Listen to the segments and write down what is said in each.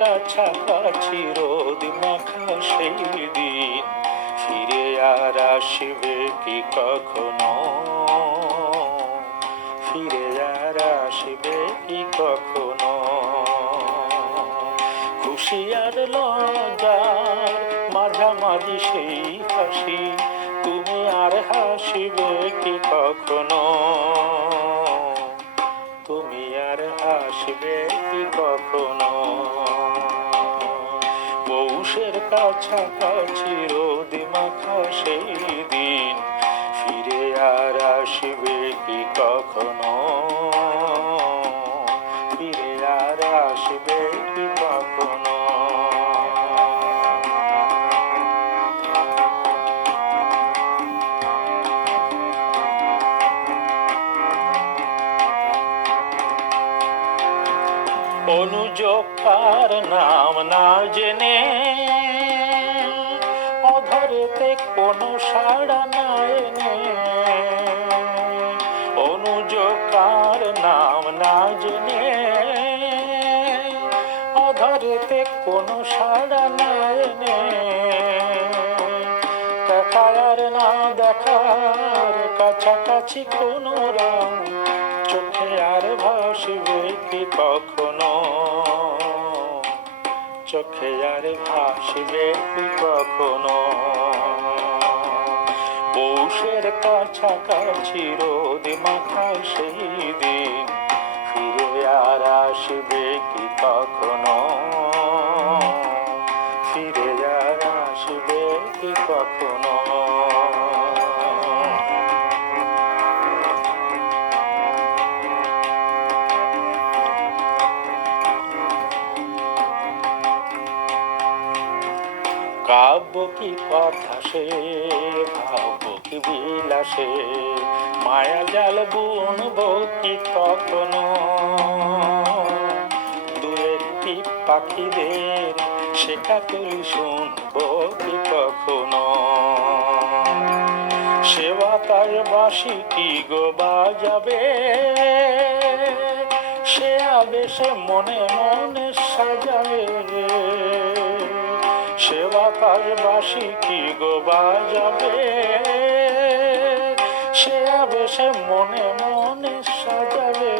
কাছাকাছি রোদ মাখা সেই দিন ফিরে আর আসবে কি কখনো, ফিরে আর আসবে কি কখনো। খুশি আর লজ্জার মাঝামাঝি সেই হাসি, তুমি আর হাসিবে কি কখনো, তুমি আর হাসবে কি কখনো। পৌষের কাছাকাছি রোদ মাখা সেই দিন ফিরে আর আসবে কি কখনো, ফিরে আর আসবে কি কখনো। অনুযোগ কার নাম না জেনে অধরেতে কোনো সাড়া না এনে, অনুযোগ কার নাম না জেনে অধরেতে কোনো সাড়া না এনে, দেখার না দেখার কাছাকাছি কোনো রং চোখে আর ভাসবে কি কখনো, চোখে আর ভাসবে কি কখনো। পৌষের কাছাকাছি রোদ মাখা সেই দিন ফিরে আর আসবে কি কখনো, ফিরে আর আসবে কি কখনো। কাব্য কি কথা সে, ভাব কি বিলাসে, মায়া জাল বুনবো কি কখনো, দু একটি পাখিদের শেখা কলি শুনবো কি কখনো। সে বাতাস বাঁশি কি গো বাজাবে, সে আবেশে মনে মনে সাজাবে, সে বাতাস বাঁশি কি গো বাজাবে, সে আবেশে মনে মনে সাজাবে।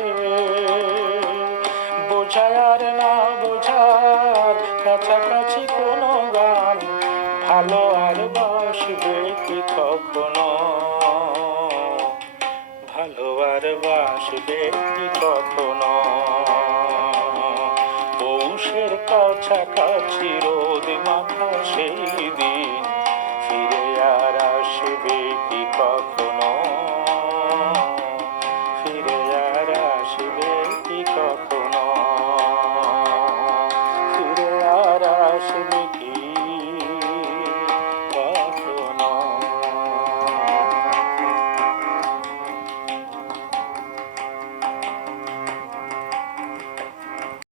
বোঝায় আর না বোঝার কাছাকাছি কোনো গান ভালো আর বাসবে কি কখনো, ভালো আর বাসবে কি কখনো। পৌষের কাছাকাছি রোদ মাখা সেই দিন